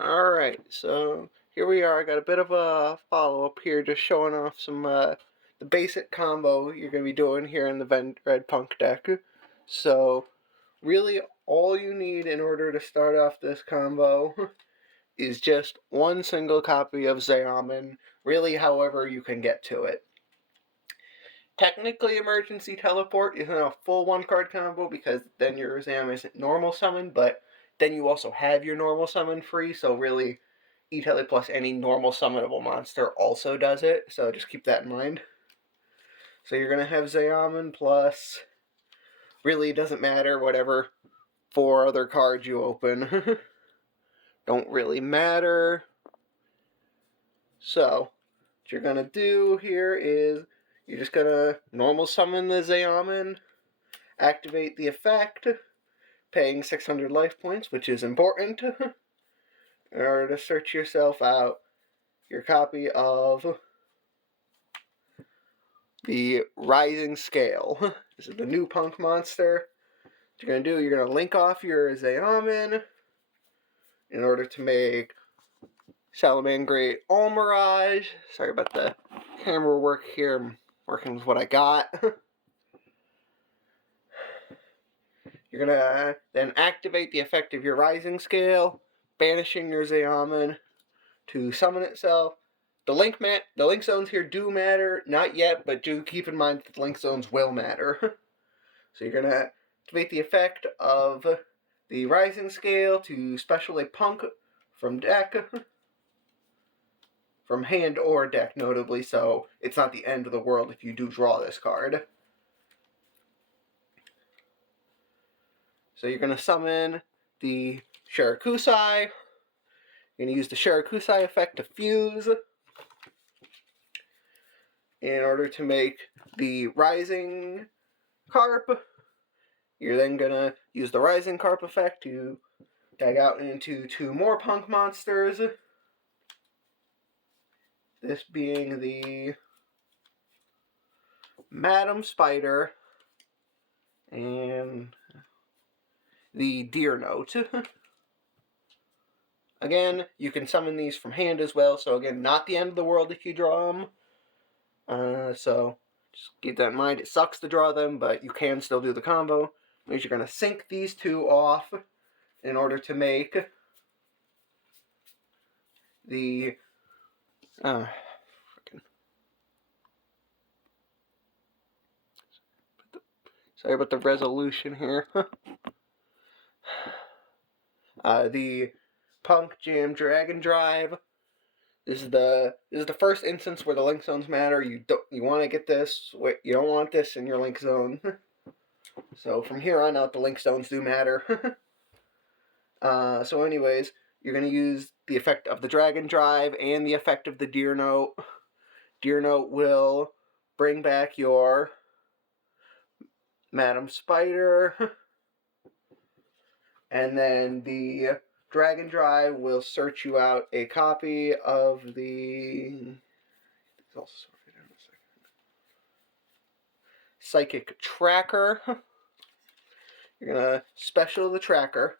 Alright, so here we are. I got a bit of a follow-up here, just showing off some the basic combo you're going to be doing here in the Vendread Punk deck. So, really, all you need in order to start off this combo is just one single copy of Zayamin, really however you can get to it. Technically, Emergency Teleport isn't a full one-card combo because then your Zayamin isn't normal summon, but then you also have your normal summon free, so really E-Tele plus any normal summonable monster also does it, so just keep that in mind. So you're going to have Zayamin plus, really doesn't matter, whatever 4 other cards you open. Don't really matter. So, what you're going to do here is, you're just going to normal summon the Zayamin, activate the effect, paying 600 life points, which is important, in order to search yourself out your copy of the Rising Scale. This is the new Punk monster. What you're going to do, you're going to link off your Zayamin in order to make Salamangreat Almirage. Sorry about the camera work here. I'm working with what I got. You're going to then activate the effect of your Rising Scale, banishing your Zayamin to summon itself. The link zones here do matter, not yet, but do keep in mind that the link zones will matter. So you're going to activate the effect of the Rising Scale to special a Punk from deck, from hand or deck notably, so it's not the end of the world if you do draw this card. So you're going to summon the Shirakusai. You're going to use the Shirakusai effect to fuse in order to make the Rising Carp. You're then going to use the Rising Carp effect to tag out into 2 more Punk monsters. This being the Madam Spider and the Deer Note. Again, you can summon these from hand as well, so again, not the end of the world if you draw them. So just keep that in mind. It sucks to draw them, but you can still do the combo. Means you're going to sync these 2 off in order to make the sorry about the resolution here. The Punk Jam Dragon Drive. This is the first instance where the link zones matter. You want to get this. You don't want this in your link zone. So from here on out, the link zones do matter. So anyways, you're going to use the effect of the Dragon Drive and the effect of the Deer Note. Deer Note will bring back your Madam Spider. And then the Dragon Drive will search you out a copy of the Psychic Tracker. You're going to special the Tracker.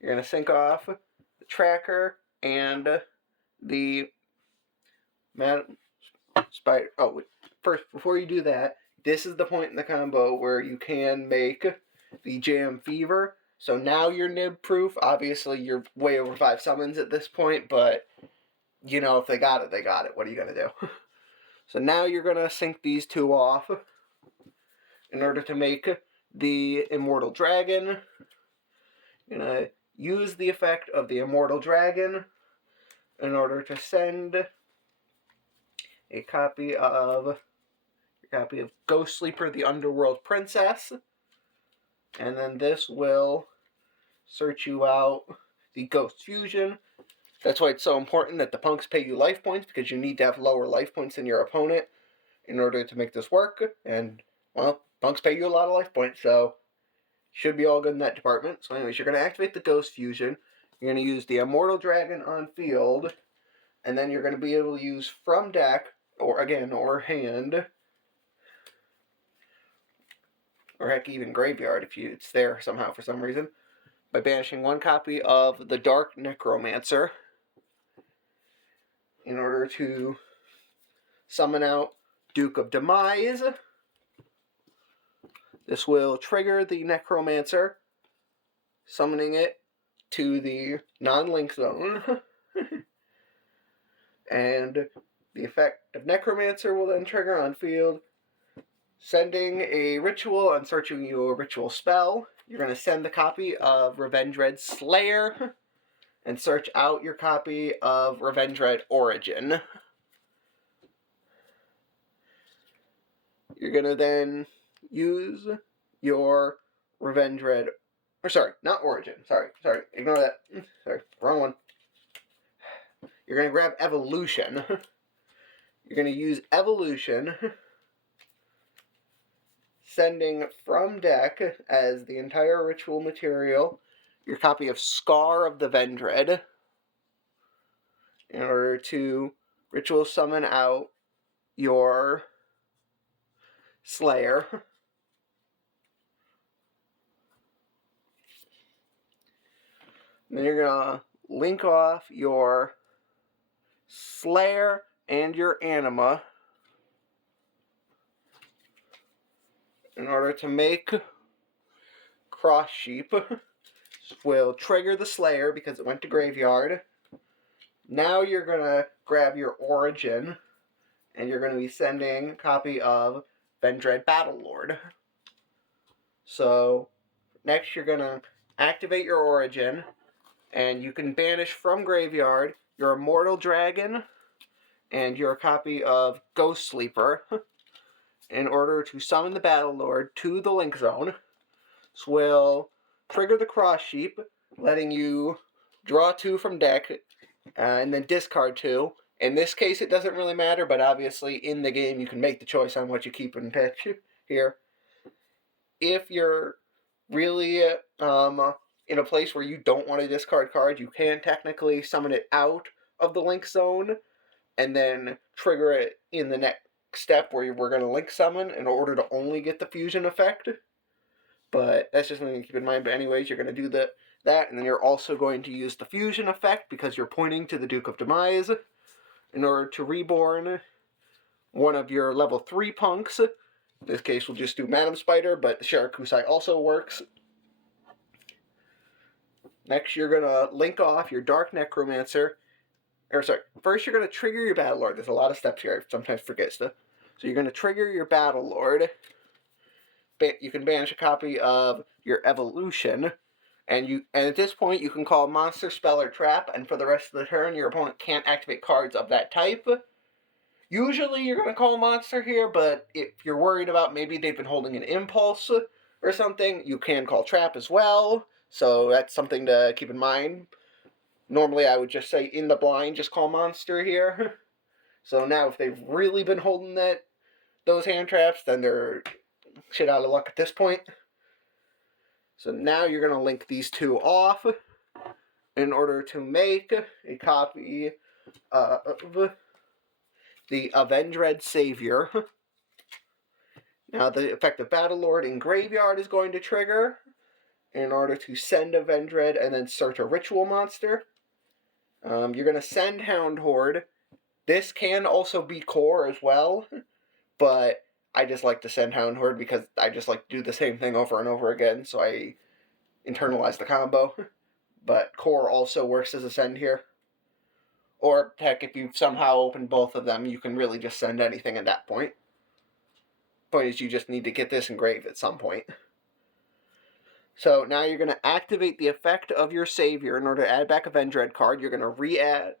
You're going to sync off the Tracker and the Madam Spider. Oh, wait. First, before you do that, this is the point in the combo where you can make the Jam Fever. So now you're nib proof. Obviously, you're way over 5 summons at this point, but you know, if they got it, they got it. What are you going to do? So now you're going to sync these 2 off in order to make the Immortal Dragon. You're going to use the effect of the Immortal Dragon in order to send a copy of Ghost Sleeper, the Underworld Princess. And then this will search you out the Ghost Fusion. That's why it's so important that the Punks pay you life points, because you need to have lower life points than your opponent in order to make this work. And, well, Punks pay you a lot of life points, so should be all good in that department. So anyways, you're going to activate the Ghost Fusion. You're going to use the Immortal Dragon on field. And then you're going to be able to use from deck, or hand, or heck, even graveyard if it's there somehow for some reason, by banishing one copy of the Dark Necromancer in order to summon out Duke of Demise. This will trigger the Necromancer, summoning it to the non-link zone. And the effect of Necromancer will then trigger on field, sending a ritual and searching you a ritual spell. You're going to send the copy of Vendread Slayer and search out your copy of Vendread Origin. You're going to then use your Vendread, or sorry, not Origin, sorry, ignore that, sorry, wrong one. You're going to grab Evolution. You're going to use Evolution, sending from deck as the entire ritual material your copy of Scar of the Vendread in order to ritual summon out your Slayer. Then you're going to link off your Slayer and your Anima in order to make Cross Sheep. Will trigger the Slayer because it went to graveyard. Now you're going to grab your Origin and you're going to be sending a copy of Vendread Battlelord. So next you're going to activate your Origin and you can banish from graveyard your Immortal Dragon and your copy of Ghost Sleeper in order to summon the Battlelord to the link zone. This will trigger the Cross Sheep, letting you draw 2 from deck and then discard 2. In this case, it doesn't really matter, but obviously in the game you can make the choice on what you keep and pitch here. If you're really in a place where you don't want to discard cards, you can technically summon it out of the link zone and then trigger it in the next step where we're going to link summon in order to only get the fusion effect. But that's just something to keep in mind. But anyways, you're going to do that, and then you're also going to use the fusion effect because you're pointing to the Duke of Demise in order to reborn one of your level 3 punks. In this case, we'll just do Madam Spider, but the Shirakusai also works. Next, you're going to link off your Dark Necromancer. First you're going to trigger your Battlelord. There's a lot of steps here. I sometimes forget stuff. So you're going to trigger your Battlelord. You can banish a copy of your Evolution. And at this point, you can call Monster, Spell, or Trap. And for the rest of the turn, your opponent can't activate cards of that type. Usually you're going to call Monster here, but if you're worried about maybe they've been holding an Impulse or something, you can call Trap as well. So that's something to keep in mind. Normally I would just say in the blind, just call Monster here. So now if they've really been holding those hand traps, then they're shit out of luck at this point. So now you're going to link these 2 off in order to make a copy of the Vendread Savior. Now the effect of Battlelord in graveyard is going to trigger in order to send a Vendread and then search a ritual monster. You're going to send Hound Horde. This can also be core as well, but I just like to send Hound Horde because I just like to do the same thing over and over again, so I internalize the combo. But core also works as a send here. Or, heck, if you've somehow opened both of them, you can really just send anything at that point. Point is, you just need to get this engraved at some point. So now you're going to activate the effect of your Savior in order to add back a Vendread card. You're going to re-add...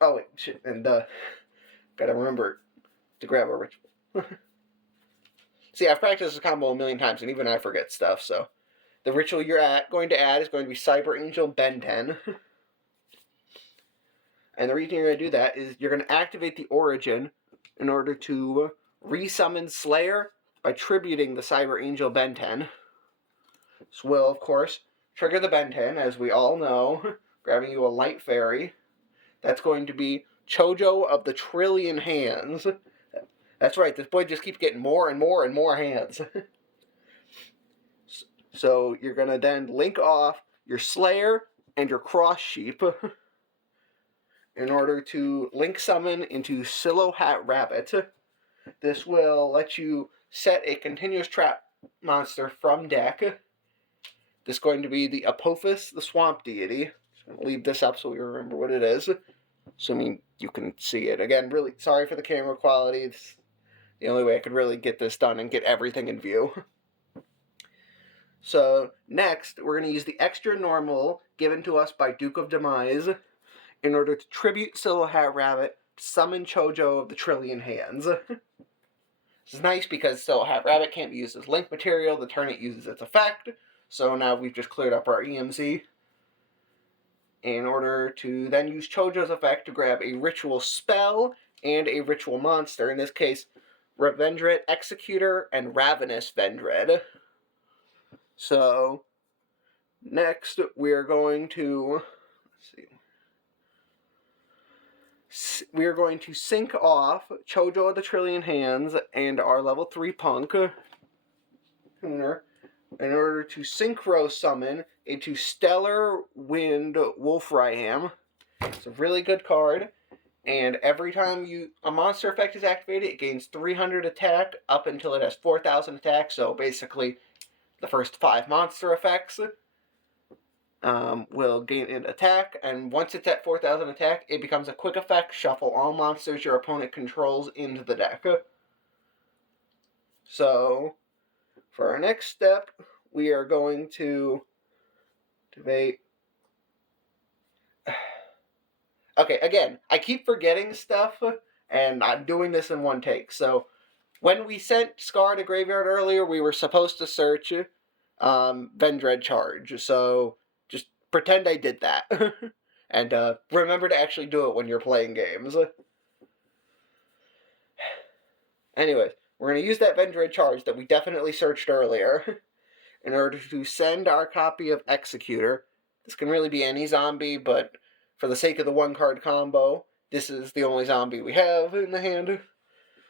Oh, wait, shit, and gotta remember to grab a ritual. See, I've practiced this combo a million times, and even I forget stuff, so... The ritual you're going to add is going to be Cyber Angel Ben 10. And the reason you're going to do that is you're going to activate the Origin in order to resummon Slayer by tributing the Cyber Angel Ben 10. This will, of course, trigger the Ben 10, as we all know, grabbing you a Light Fairy. That's going to be Chojo of the Trillion Hands. That's right, this boy just keeps getting more and more and more hands. So you're going to then link off your Slayer, and your Cross Sheep in order to link summon into Silhouette Rabbit. This will let you set a continuous trap monster from deck. This is going to be the Apophis, the Swamp Deity. Just going to leave this up so we remember what it is, assuming you can see it. Again, really sorry for the camera quality. It's the only way I could really get this done and get everything in view. So, next, we're going to use the extra normal given to us by Duke of Demise in order to tribute Silhouette Rabbit to summon Chojo of the Trillion Hands. This is nice because Silhouette Rabbit can't be used as link material the turn it uses its effect, so now we've just cleared up our EMZ. In order to then use Chojo's effect to grab a ritual spell and a ritual monster, in this case, Vendread Executor and Ravenous Vendread. So, next we are going to, we are going to sync off Chojo of the Trillion Hands and our level 3 Punk tuner in order to synchro summon into Stellar Wind Wolfram. It's a really good card, and every time a monster effect is activated, it gains 300 attack up until it has 4,000 attack, so basically the first 5 monster effects will gain an attack, and once it's at 4,000 attack, it becomes a quick effect, shuffle all monsters your opponent controls into the deck. So, for our next step, we are going to activate... Okay, again, I keep forgetting stuff, and I'm doing this in one take, so when we sent Scar to Graveyard earlier, we were supposed to search Vendread Charge, so just pretend I did that. And remember to actually do it when you're playing games. Anyways, we're going to use that Vendread Charge that we definitely searched earlier in order to send our copy of Executor. This can really be any zombie, but for the sake of the 1-card combo, this is the only zombie we have in the hand.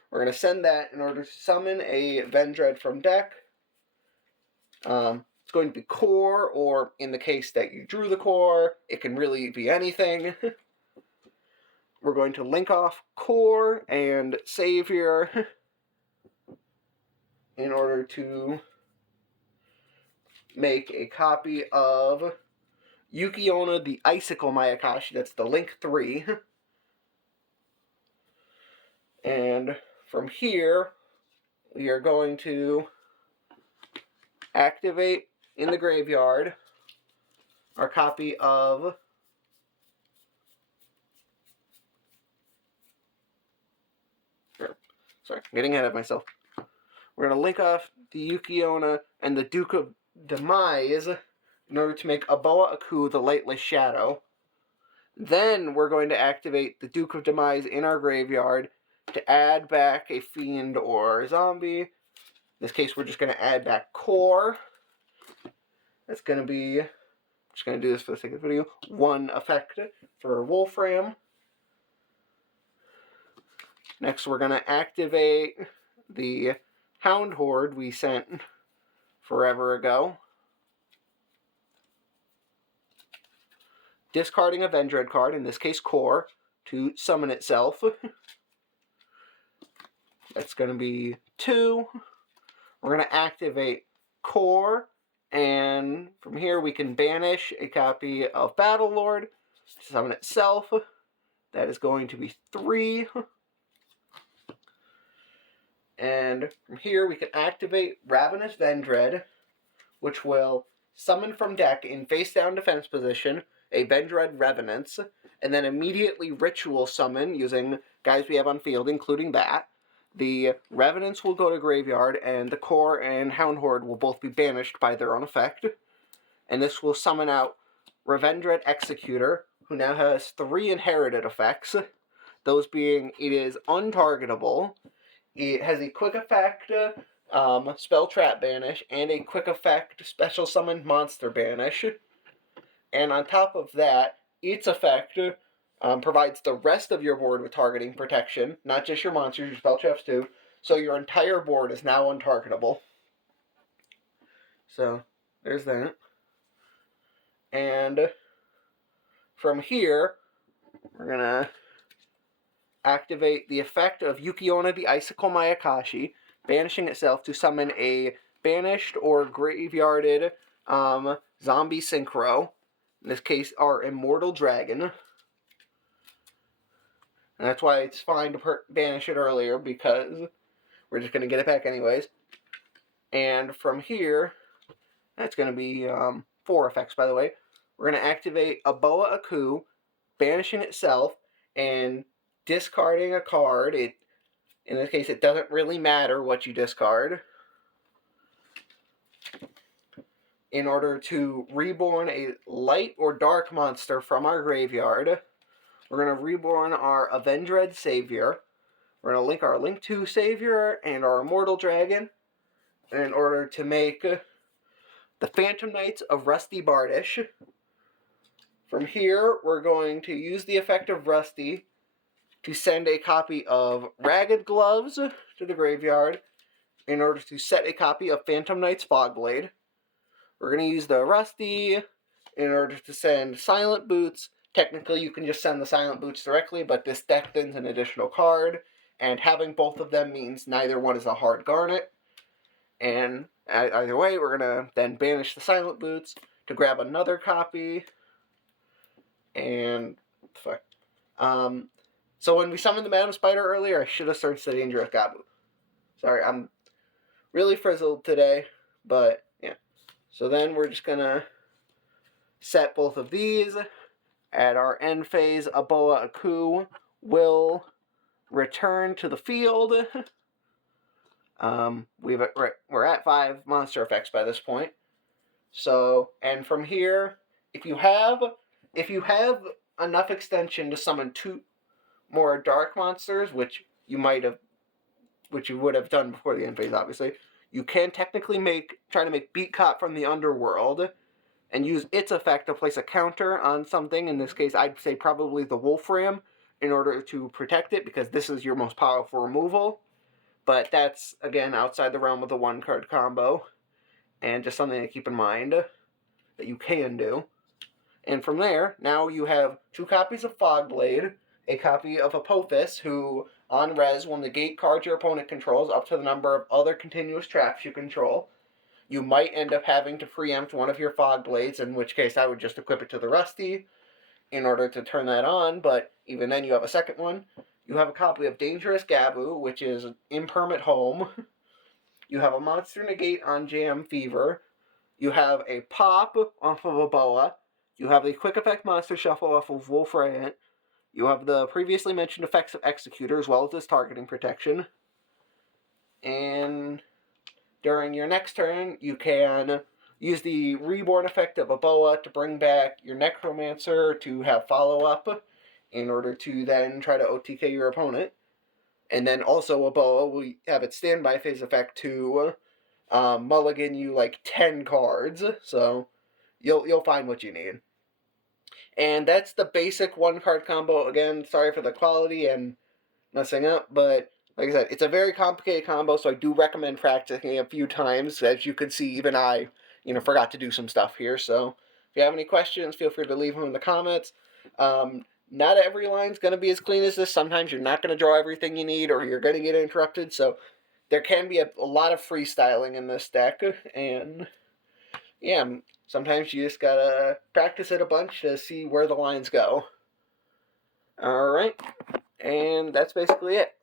We're going to send that in order to summon a Vendread from deck. It's going to be core, or in the case that you drew the core, it can really be anything. We're going to link off core and Savior in order to make a copy of Yuki-Onna the Icicle Mayakashi. That's the link 3. And from here, we are going to activate in the graveyard our copy of sorry, I'm getting ahead of myself. We're going to link off the Yuki-Onna and the Duke of Demise in order to make Aboa Aku the Lightless Shadow. Then we're going to activate the Duke of Demise in our graveyard to add back a fiend or a zombie. In this case, we're just going to add back core. That's going to be, I'm just going to do this for the sake of the video, 1 effect for Wolfram. Next, we're going to activate the Hound Horde we sent forever ago. Discarding a Vendread card, in this case core, to summon itself. That's going to be 2. We're going to activate core, and from here we can banish a copy of Battlelord to summon itself. That is going to be 3. And from here we can activate Ravenous Vendread, which will summon from deck in face-down defense position a Vendread Revenants, and then immediately ritual summon using guys we have on field, including that. The Revenants will go to graveyard, and the core and Hound Horde will both be banished by their own effect. And this will summon out Vendread Executor, who now has 3 inherited effects. Those being, it is untargetable, it has a quick effect, spell trap banish, and a quick effect special summon monster banish. And on top of that, its effect provides the rest of your board with targeting protection, not just your monsters, your spell traps too. So your entire board is now untargetable. So, there's that. And from here, we're going to activate the effect of Yuki-onna the Icicle Mayakashi, banishing itself to summon a banished or graveyarded zombie synchro. In this case, our Immortal Dragon. And that's why it's fine to banish it earlier, because we're just going to get it back anyways. And from here, that's going to be 4 effects, by the way. We're going to activate a Boa Aku, banishing itself, and discarding a card. In this case, it doesn't really matter what you discard. In order to reborn a light or dark monster from our graveyard, we're going to reborn our Vendread Savior. We're going to link our Link 2 Savior and our Immortal Dragon in order to make the Phantom Knights of Rusty Bardish. From here, we're going to use the effect of Rusty to send a copy of Ragged Gloves to the graveyard in order to set a copy of Phantom Knight's Fogblade. We're going to use the Rusty in order to send Silent Boots. Technically, you can just send the Silent Boots directly, but this deck sends an additional card, and having both of them means neither one is a hard garnet. And either way, we're going to then banish the Silent Boots to grab another copy. And fuck. So when we summoned the Madam Spider earlier, I should have searched the Dangerous Gabu. Sorry, I'm really frizzled today, but yeah. So then we're just gonna set both of these. At our end phase, a Boa Aku will return to the field. We're at 5 monster effects by this point. So, and from here, if you have enough extension to summon 2 more dark monsters, which you would have done before the end phase, obviously, you can technically try to make Beat Cop from the Underworld and use its effect to place a counter on something. In this case, I'd say probably the Wolfram, in order to protect it, because this is your most powerful removal. But that's, again, outside the realm of the 1-card combo, and just something to keep in mind that you can do. And from there, now you have 2 copies of Fogblade, a copy of Apophis, who, on res, will negate cards your opponent controls up to the number of other continuous traps you control. You might end up having to preempt one of your Fogblades, in which case I would just equip it to the Rusty in order to turn that on, but even then you have a second one. You have a copy of Dangerous Gabu, which is Impermanent Home. You have a Monster Negate on Jam Fever. You have a Pop off of a Boa. You have the Quick Effect Monster Shuffle off of Wolfram. You have the previously mentioned effects of Executor, as well as this targeting protection. And during your next turn, you can use the Reborn effect of a Boa to bring back your Necromancer to have follow-up in order to then try to OTK your opponent. And then also a Boa will have its standby phase effect to mulligan you like 10 cards. So you'll find what you need. And that's the basic 1-card combo. Again, sorry for the quality and messing up, but like I said, it's a very complicated combo, so I do recommend practicing a few times. As you can see, even I, forgot to do some stuff here. So if you have any questions, feel free to leave them in the comments. Not every line's going to be as clean as this. Sometimes you're not going to draw everything you need, or you're going to get interrupted. So there can be a lot of freestyling in this deck, and yeah, sometimes you just gotta practice it a bunch to see where the lines go. Alright, and that's basically it.